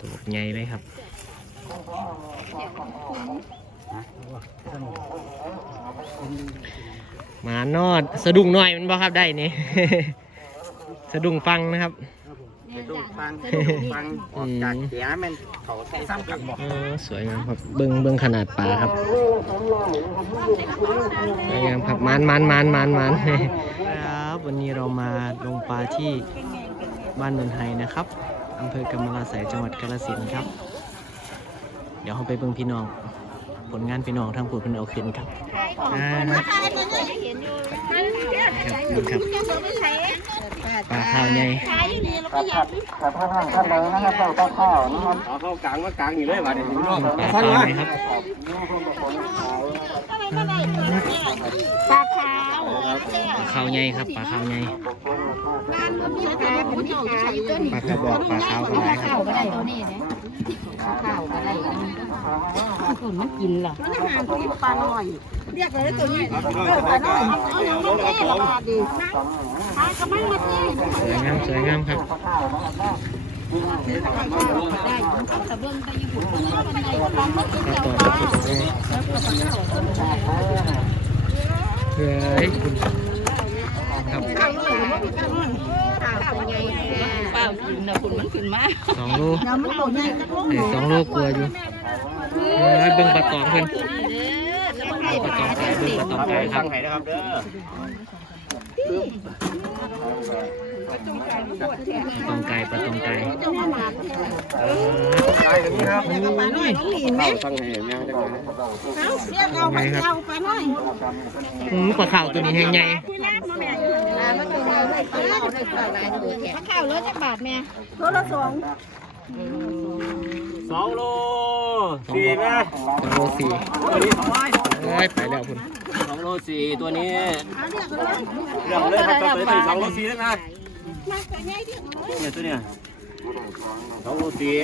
ตัวใหญ่เลยครับหมานอดสะดุ้งหน่อยมันบ่ครับได้นี่ สะดุ้งฟังนะครับไปดูฟังฟังออกจากเสียงมันเขาใช้ซ้ำกันหมดเออสวยงามครับเบิ้งเบิ้งขนาดปลาครับสวยงามครับมันมันมันมันมันครับวันนี้เรามาลงปลาที่บ้านนนไฮนะครับ อำเภอกำมะลาไสยจังหวัดกาฬสินธุ์ครับ เดี๋ยวเราไปเบิ้งพี่น้อง ผลงานพี่น้องทางผู้เป็นเอาขึ้นครับอ่านะครับดูครับปลาข้าวใหญ่แต่ถ้าท่านท่านใดนะครับเราต้องเข้านะครับเอาเข้ากลางมากลางอยู่เลยว่ะเดี๋ยวผมรอบปลาข้าวใหญ่ครับปลาขาวปลาข้าวใหญ่ครับปลาข้าวใหญ่บ้านมันมี ปาเป็นที่ขายต้นปลากระบอกปลาขาวก็ได้ครับข้าก็ได้ตัวนี้นะข้าวก็ได้คนมันกินเหรอมันอาหารที่ปลาหน่อย เรียกเลยตัวนี้ปลาหน่อยเอาอย่างนี้เท่ละบาดีปลากระมังมาที่สวยงามสวยงามครับได้เอาตะเบิ้งไปญี่ปุ่นคนนั้นคนใดคนนั้นกินปลาเจ้าปลาเลยเฮ้ยคุณครับ เปล่ากินนะคุณมันกินมากสองโลน้ำมันโตใหญ่ก็ต้องเอ้ยสองโลกลัวอยู่เฮ้ยเบิ่งปลาตองเพิ่นปลาตองไก่เบิ่งปลาตองไก่ครับตั้งไหนนะครับเด้อปลาตองไก่ปลาตองไก่ได้กันนี่ครับปลาหน่อยต้องหลีนไหมตั้งไหนแมวจังเลยเอาเรียกเอาไปเอาปลาหน่อยอืมปลาข้าวตัวนี้แห้งใหญ่ คุยน้ำมาแม่ปลา มะเข้าหลายตัวแถมข้าวเลยจักบาทแม่รถละสองสองโลสี่ไหมสองโลสี่เฮ้ยไปแล้วคุณสองโลสี่ตัวนี้เรียกเลยเรื่องเลยครับตัวนี้สองโลสี่แล้วนะมาตัวใหญ่ดิเนี่ยตัวเนี้ย สองโลสี่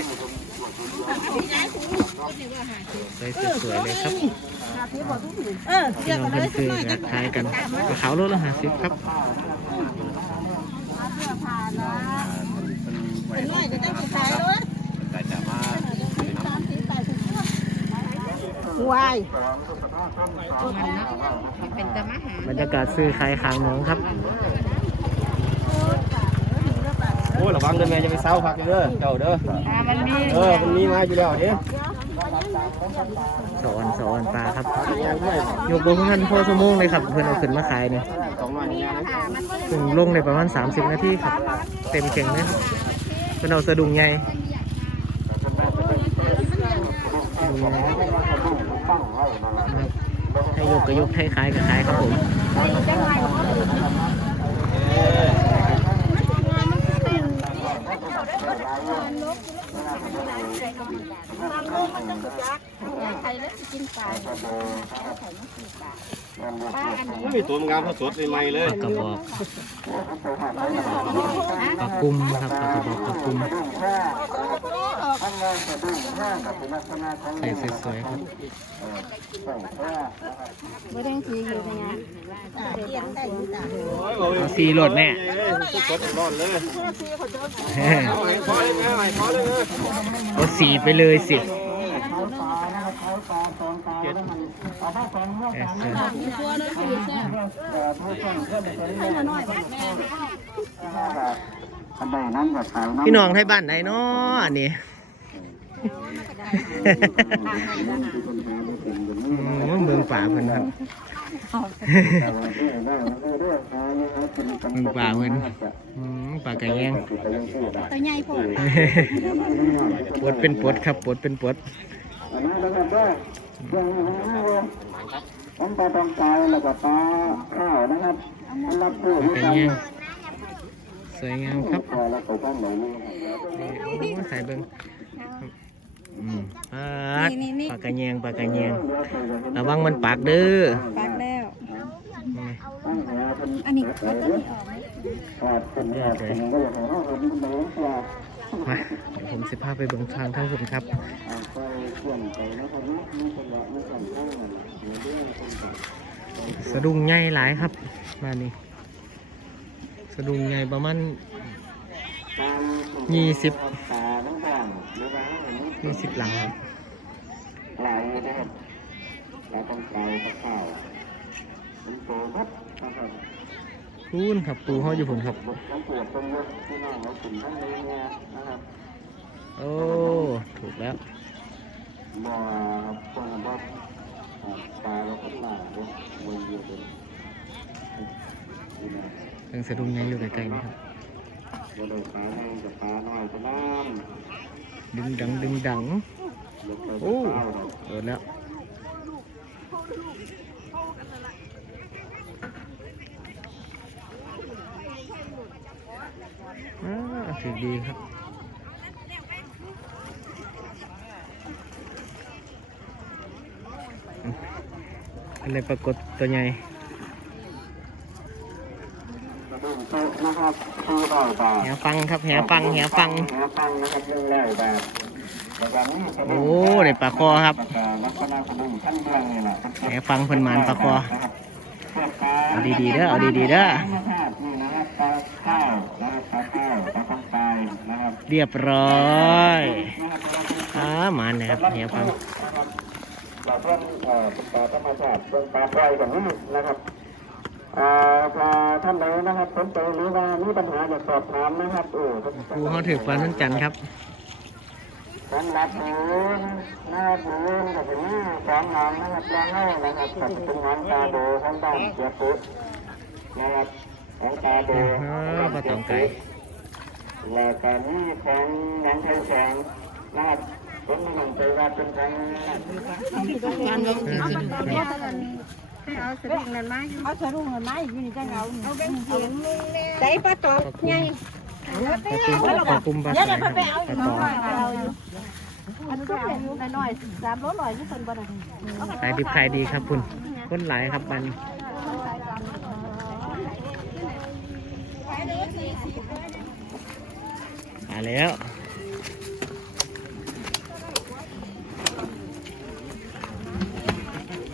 ใส่สวยๆเลยครับเออพี่น้องเพิ่นคือราคายกันปลาขาวโลละห้าสิบครับเป็นน้อยก็ต้องขายเลยแต่จะมาวายเป็นตะมหาบรรยากาศซื้อขายขางหน้องครับ โอ้ระวังเด้อแม่จะไปเศร้าพักเด้อเจ้าเด้อมันมีเออมันมีมาอยู่แล้วเนี่ยสอนสอนปลาครับยังด้วยยกลงท่านพ่อสมงเลยครับ เพื่อนเอาขึ้นมาขายเนี่ยสองวันเนี่ยนะถึงลงในประมาณ 30 นาทีครับ เต็มเข่งเลยครับเพื่อนเอาสะดุ้งใหญ่สะดุ้งใหญ่นะครับให้ยกก็ยกให้ขายก็ขายครับผม ใครเล่นกินปลาไม่มีตัวงามสดใหม่เลยลากระบอกปลากุ้มนะครับปลากระบอกปลากุ้มใส่ส วยๆครับไม่ได้ทีอยู่ในงานเรียนได้อยู่จ้ะเอาซีโหลดแน่สดร้อนเลยเอาให้พอเลยนะให้พอเลยเอาสีไปเลยสิเออตัวนั้นคือแซ่บให้มาหน่อยแม่พี่น้องให้บ้านไหนเนาะอันนี้ อืมเมืองป่าเพิ่นครับเมืองป่าเพิ่นอืมป่าไก่แยงตัวใหญ่พอปวดเป็นปวดครับปวดเป็นปวดผมปลาตองกายแล้วก็ปลาข้าวนะครับรับผู้ป่าไก่แยงสวยงามครับพอแล้วก็ต้องหลงนี่โอ้ใส่เบิ้ง อืมปลาปลาไก่แยงปลาไก่แยงระวังมันปากเด้อปักแล้วนี่อันนี้ก็ต้องมีออกยอดเลยมาเดี๋ยวผมสิพาไปเบิ่งทางทั้งคุณครับ สะดุ้งใหญ่หลายครับมานี่สะดุ้งใหญ่ประมาณ ยี่สิบตาทั้งบ้านหรือว่ามีสิบหลังครับหลายนะครับเราต้องไกลข้าวมันโตครับนะครับพูนครับปูห้ออยู่ผุนครับต้องตรวจต้องยกที่น้องเราถึงทั้งนี้เนี่ยนะครับโอ้ถูกแล้วบ่ครับคนบ่ปลาเราก็หนาเนาะมันเยอะเลยนี่นะเพิ่งสะดุ้งยังอยู่ใกล้ๆนี่ครับ บ่ได้ปลาแห้งกับปลาน้อยก็น้ดึงดังดึงดังลงไปโอ้ ข้าวเราโดนแล้ว อ่าถือดีครับ อะไรปรากฏตัวใหญ่ กระดุมโต๊ะนะ ครับคือร้อยบาทแหฟังครับแหฟังแหฟังแหฟังนะครับเรื่องร้อยบาทแล้วก็นี่กระดุมโอ้ได้ปลาคอครับแล้วก็ลักษณะกระดุมขั้นเรื่องนี่แหละแหฟังเพิ่นหมานปลาคอเอาดีๆเด้อเอาดีๆเด้อนี่นะครับปลาข้าวนะครับปลาข้าวปลาข้าวปลายนะครับเรียบร้อยอ่าหมานนะครับแหฟังเราเพิ่มเอ่อเป็นปลาธรรมชาติเป็นปลาปล่อยแบบนี้นะครับเอ่อปลา ท่านใดนะครับสนใจหรือว่ามีปัญหาอยากสอบถามนะครับเออปูเขาถือปลาทั้งจันทร์ครับสำหรับหนูนะครับหนูกับหนูสองงานนะครับแล้วให้นะครับกับเป็นงานตาโดของบ้านเสียปุ๊นะครับของตาโดอ่าปลาตองไก่แล้วก็นี่ของหนังไทยแสงนะครับผมไม่มั่นใจว่าเป็นของ เอาสลิงนั่นมาเอาสลิงนั่นมาอยู่นี่จังเอาเอาเป็นเสียงใส่ปลาตอกไงปลาปุ้มปลาปุ้มปลาเดี๋ยวใสเดี๋ยวคเพิ่รันบไปเอาปลาอยู่ตองน้อยเอาอยู่อันก็เป็นน้อยๆสามโลร้อยที่เพิ่นบ่ได้ขายดิบขายดีครับคุณคนหลายครับบัดนมาแล้ว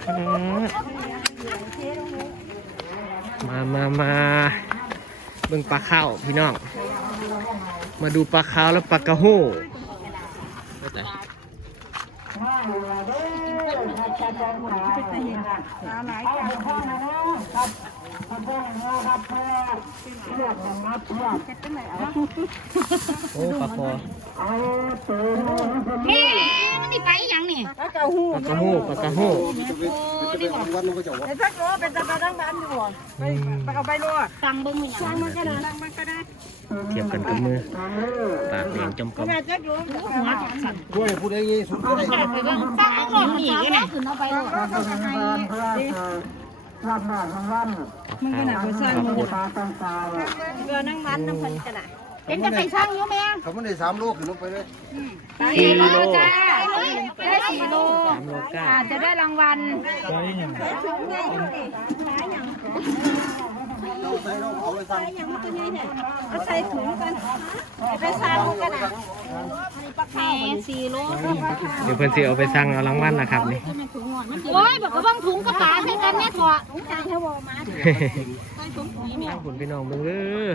มา มามาเบิ่งปลาข้าวพี่น้อง มาดูปลาขาวแล้วปลากระโห้ไม่แต่ โอ้ปลาคอแม่มันสิไปหยังนี่ปลากระโห้ปลากระโห้ไอ้สักโลเป็นตะปาดังบ้านอยู่บ่อืมเอาไปโลดฟังเบิ่งมันหยังมันก็ได้มันก็ได้เทียบกันกับมือปากแดงจมกลมแม่จักอยู่หัวสั่นด้วยผู้ใดยี่สุดก็ได้ไปเบิ่งฟังเอาหลอดนี่ก็ได้ขึ้นเอาไปโล ดรับหน้าทั้งวันมันก็หนาไปสร้างปลาตั้งตาเรือนั่งมันน้ำเพิ่นก็ได้เป็นจะไปสร้างอยู่แม่เขาไม่ได้สามโลขึ้นลงไปเลยสี่โลจ้าได้สี่โลสามโลเก้าอาจจะได้รางวัล เอาใส่ถุงกันไปสร้างกันนะแม่สี่โลเดี๋ยวเพื่อนสิเอาไปสั่งเอารางวัลนะครับนี่โอ้ยบอกว่าบางถุงกระป๋าใส่กันแม่ถั่วถุงใส่เทวมาตั้งผลพี่น้องเบิ่งเด้อ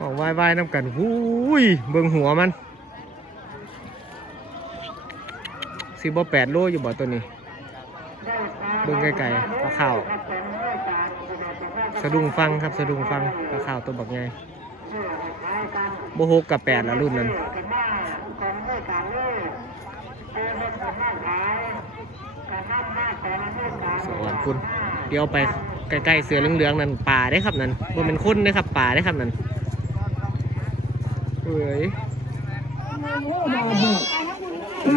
ออกวายวายน้ำกันหูยเบิ่งหัวมันสิบ่แปดโลอยู่บ่ตัวนี้ เบิ่งไกลๆปลาข้าว สะดุ้งฟังครับสะดุ้งฟังปลาข้าวตัวบักใหญ่โบหกกับแปดละรุ่นนั้นสวรรค์คุณเดี๋ยวไปใกล้ๆเสือเหลืองๆนั่นป่าได้ครับนั่นบ่เป็นคุ้นนะครับป่าได้ครับนั่นเฮ้ย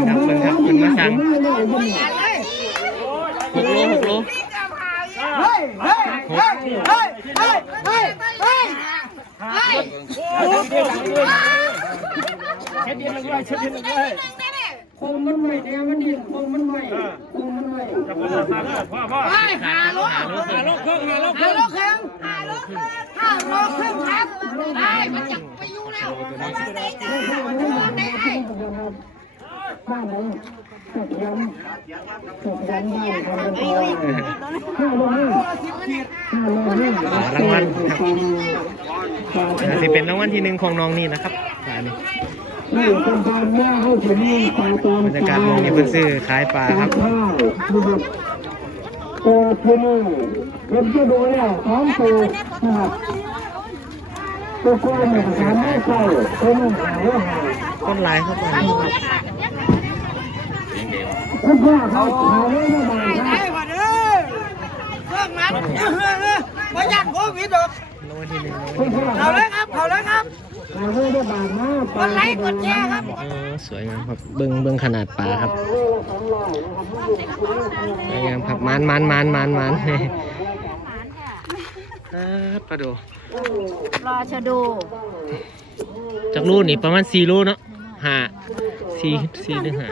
ครับเพิ่นครับเพิ่นมาสั่งหกโลหกโล หกห้าโลห้าโลห้าโลครึ่งห้าโลครึ่งห้าโลครึ่งห้าโลครึ่งห้าโลครึ่งครับได้มันจะไปอยู่แล้วได้จ้าได้ไอ้บ้านไหน ตกยันตกยันบ้านของเราห้าโลนี่ห้าโลนี่รางวัลครับอาจจะเป็นรางวัลที่หนึ่งของน้องนี่นะครับนนี้นี่เป็นทางแม่ให้ผมนี่ตาตามบรรยากาศมองนี่เพิ่นซื้อขายปลาครับข้าวนะครับตัวที่นี่ผมจะดูแล้วสองตัวนะครับตัวกล้วยเนี่ยสามไม่ใช่ตัวนึงหาว่าหาคนหลายครับ คุณพ่อเขาหายไม่ได้บ้างครับประหยัดโควิดดอกรางวัลที่หนึ่งรางวัลคุณที่หนึ่งพ่อเอาเลยครับเอาเลยครับหายไม่ได้บ้างนะไปไลค์กดแชร์ครับเออสวยงามครับเบิ่งเบิ่งขนาดปลาครับสวยงามครับมันมันมันมันมันครับปลาดูรอชะดูจากรูนี่ประมาณสี่รูเนาะห้าสี่สี่หรือห้า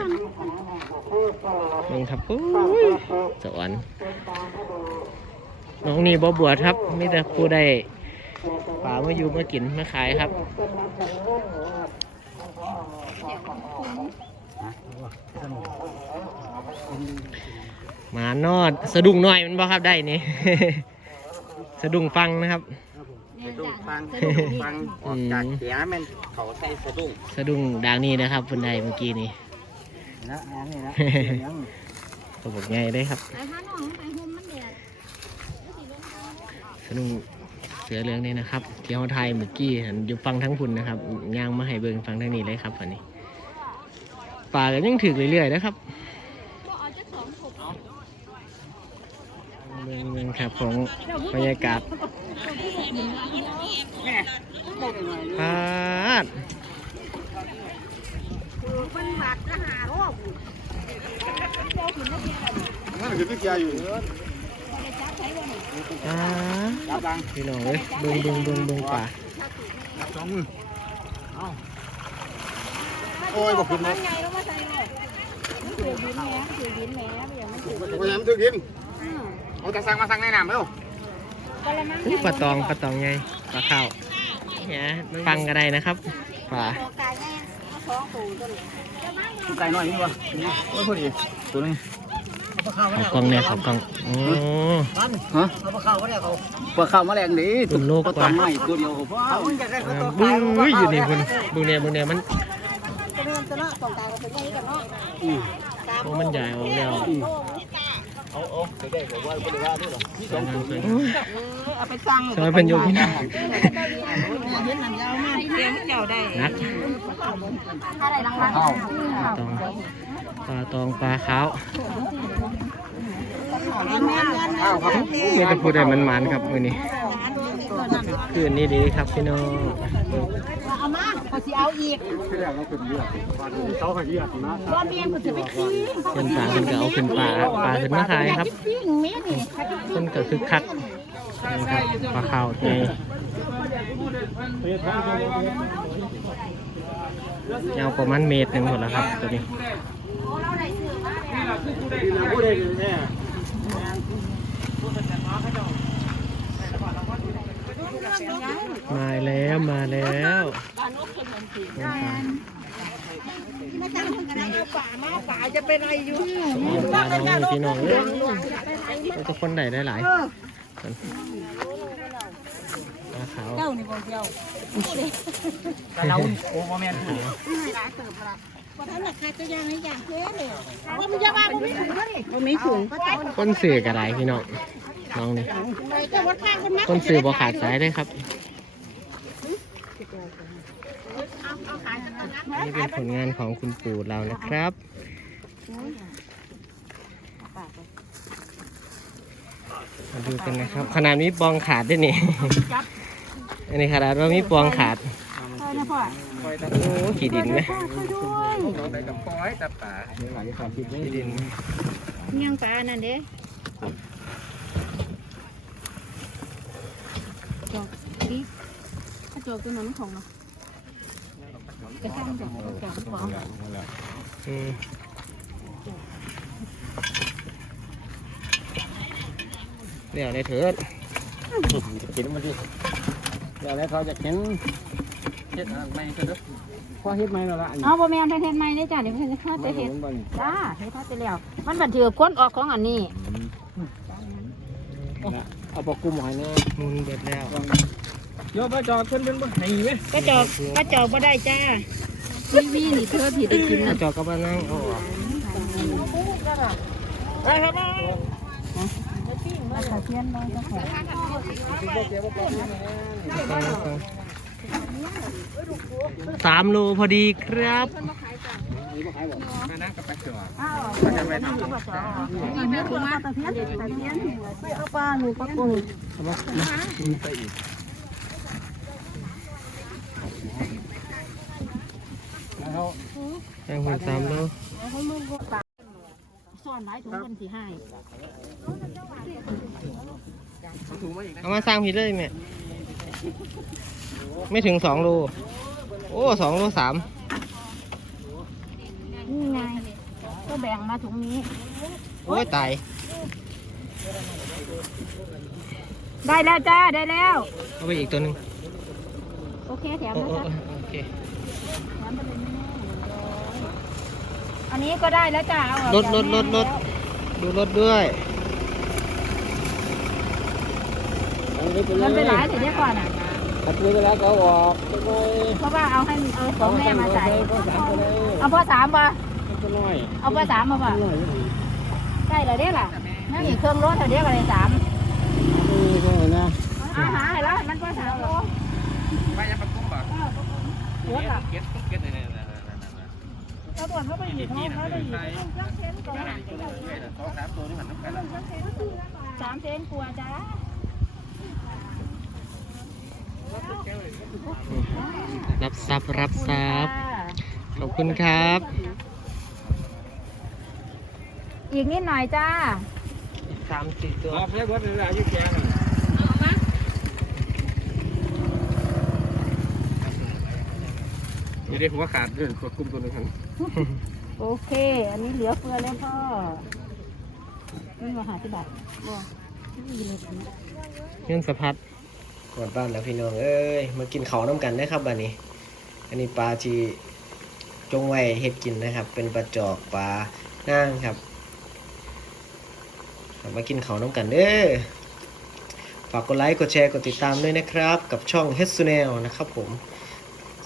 เบิ่งครับโอ้ยสวรรค์น้องนี่บ่บวชครับมีแต่ผู้ได้ป่ามาอยู่มากินมาขายครับหมานอดสะดุ้งน้อยมันบ่ครับได้นี่ สะดุ้งฟังนะครับสะดุ้งฟังฟังออกจากเสียงมันเขาใส่สะดุ้งสะดุ้งดังนี้นะครับคนใดเมื่อกี้นี้ นะนี่นะตัวบกใหญ่ได้ครับไปพาน้องไปห่มมันแดดสะดุ้งเสือเหลืองนี่นะครับที่เขาไทยเมื่อกี้เห็นอยู่ฟังทั้งพุ่นนะครับย่างมาให้เบิ่งฟังทั้งนี้เลยครับอันนี้ป่าก็ยังถึกเรื่อยๆนะครับเมืองเมืองครับของบรรยากาศปาด มันบาดจะหาโรคนั่นคือที่แกอยู่ปาดรับบังพี่น้องเอ้ยเบิ่งเบิ่งเบิ่งเบิ่งป่าสองมือโอ้ยบอกคุณนะไงเรามาใส่เลยมันถือดินแหมถือดินแหมอย่างมันถือยายามถึงกินเอาจะสั่งมาสั่งในน้ำเร็วกระมังอุ๊ยปลาตองปลาตองไงปลาข้าวเนี่ยฟังก็ได้นะครับป่า ไก่น้อยนี่วะนี่โอ้ยพอดีตัวนึงเขากล้องเนี่ยเขากล้องโอ้ฮะเอาปลาข้าวก็ได้เขาปลาข้าวมาแรงดีตุ่นโลกปลากตอว่างน้อยตัวเดียวผมเอามันจะได้ปลาตองบึ้งอยู่นี่คุณบึ้งเนี่ยบึ้งเนี่ยมันจะเรียนจะเนาะสองตาก็เป็นยังไงกันเนาะโอ้มันใหญ่ออกแล้ว เอาเอาได้ผมว่าไม่ได้ว่าด้วยหรอกนี่สองตัวสวยเอาไปสั่งซอยเป็นโยกพี่น้องเห็นหนังยาวมากเลี้ยงเจ้าได้นักถ้าได้รางวัลปลาตองปลาตองปลาขาวมีแต่พูดได้มันมันๆครับมือนี้คืนนี้ดีครับพี่น้อง สิเอาอีกที่แรกเราเป็นเลือดเขาขยี้นะว่าเมียนเขาจะไปขี้เพิ่นปลาเพิ่นก็เอาขึ้นปลาปลาขึ้นมาขายครับปิ้งเมียนี่เพิ่นก็คึกคักนะครับปลาขาวไงยาวประมาณเมตรหนึ่งหมดแล้วครับตัวนี้ พูดได้แน่ มาแล้วมาแล้วมาตั้งกันได้ป่ามาป่าจะเป็นอะไรอยู่ปลาน้องพี่น้องเลยทุกคนได้ได้หลายปลาขาวเจ้านี่บ่เจ้าแต่เราโอ้โมเมนต์ว่าท่านราคาจะยังให้อย่างเท่เลยว่ามันจะมาบ่มีถุงเลยบ่มีถุงคนสื่อกระไรพี่น้อง น้องนี่ไปเจ้าวัดข้างคนมาคนสื่อบ่ขาดสายเลยครับ นี่เป็นผลงานของคุณปู่เรานะครับมาดูกันนะครับ ขนาดมีปองขาดด้วยนี่ อันนี้ขนาดว่ามีปองขาดนะพ่อโอ้ขี้ดินไหมเราไปกับปอยกับป่าขี้ดินยังปลานั่นเด้จอกดิถ้า จอกตัวนั้นของเนาะกระทั่งจอกจอกของอืมเดี๋ยวในเถิดกินมันดิเดี๋ยวแล้วเขาจะเห็นเฮ็ดอะไรไม่ก็ได้พอเฮ็ดไม่แล้วละอันนี้เอาบ่แม่นไปเฮ็ดใหม่ได้จ้ะเดี๋ยวเพิ่นจะพาไปเฮ็ดจ้าเฮ็ดพาไปแล้ว มันบัดถือคนออกของอันนี้เอาปลากุ้มหอยแน่มุนเบิดแล้ว โยบจอดขึ้นเป็นบ่ไหไหมกระจอกกระจอกบ่ได้จ้าทีวีนี่เธอที่ได้กินกระนะจอกกับมานั่งเอาออกตะเทียนน้อยก็แข็งสามโลพอดีครับนั่งกับไปเถอะกินไม่ถึงมาตะเทียนตะเทียนไปเอาปลาหนูปลากุ้ งไปอีกแป้งหุ่นสามโลซ่อนไว้ถุงคนที่ให้เอามาสร้างผิดเลยแม่ไม่ถึงสองโล โอ้สองโลสามนี่ไง ก็แบ่งมาถุงนี้ โอ้ยตาย ได้แล้วจ้า ได้แล้ว เอาไปอีกตัวหนึ่งโอเคแถมโอ้นะโอ้จ๊ะโอ้โอเคแถมไปเลยแม่ อันนี้ก็ได้แล้วจ้าเอาออกรถจากรถรถรถแม่ดูรถด้วยแล้วมันไปหลายแต่เดี๋ยวก่อนอะตัดมือไปแล้วก็ออกไปเลยเพราะว่าเอาให้เอาของแม่มาใส่ก็สามไปเลยเอาพอสามป่ะก็น้อยเอาพอสามมาป่ะน้อยใช่เลยเด้ล่ะนั่นอีกเครื่องรถเท่าเดียวกันเลยสามนี่ก็นะเอาหาให้แล้วมันพอสามโลไปยังประตุ้มป่ะรถอะเก็ตเก็ตเนี่ย ตำรวจเขาไปหยิบเขาเขาไปหยิบสองสามตัวนี่หันน้ำกันสามเซนกลัวจ้ารับทรัพย์รับทรัพย์ขอบคุณครับ อีกนิดหน่อยจ้าสามสี่ตัวออกแล้วก็เป็นอายุแก่ ไม่ได้หัวขาดเรื่องกดกุมตัวนึงครับโอเค อันนี้เหลือเฟือแล้วพ่อนี่มาหาที่บัตรบ่นี่เลยอันนี้เงื่อนสะพัดหมดบ้านแล้วพี่น้อง เอ้ย มากินเขาวน้ำกันได้ครับบ้านนี้ อันนี้ปลาที่จงไว้เฮ็ดกินนะครับ เป็นปลาจอกปลาน่างครับครับ มากินเขาวน้ำกันเด้อ ฝากกดไลค์ กดแชร์ กดติดตามด้วยนะครับ กับช่อง h e d s u n e l นะครับผม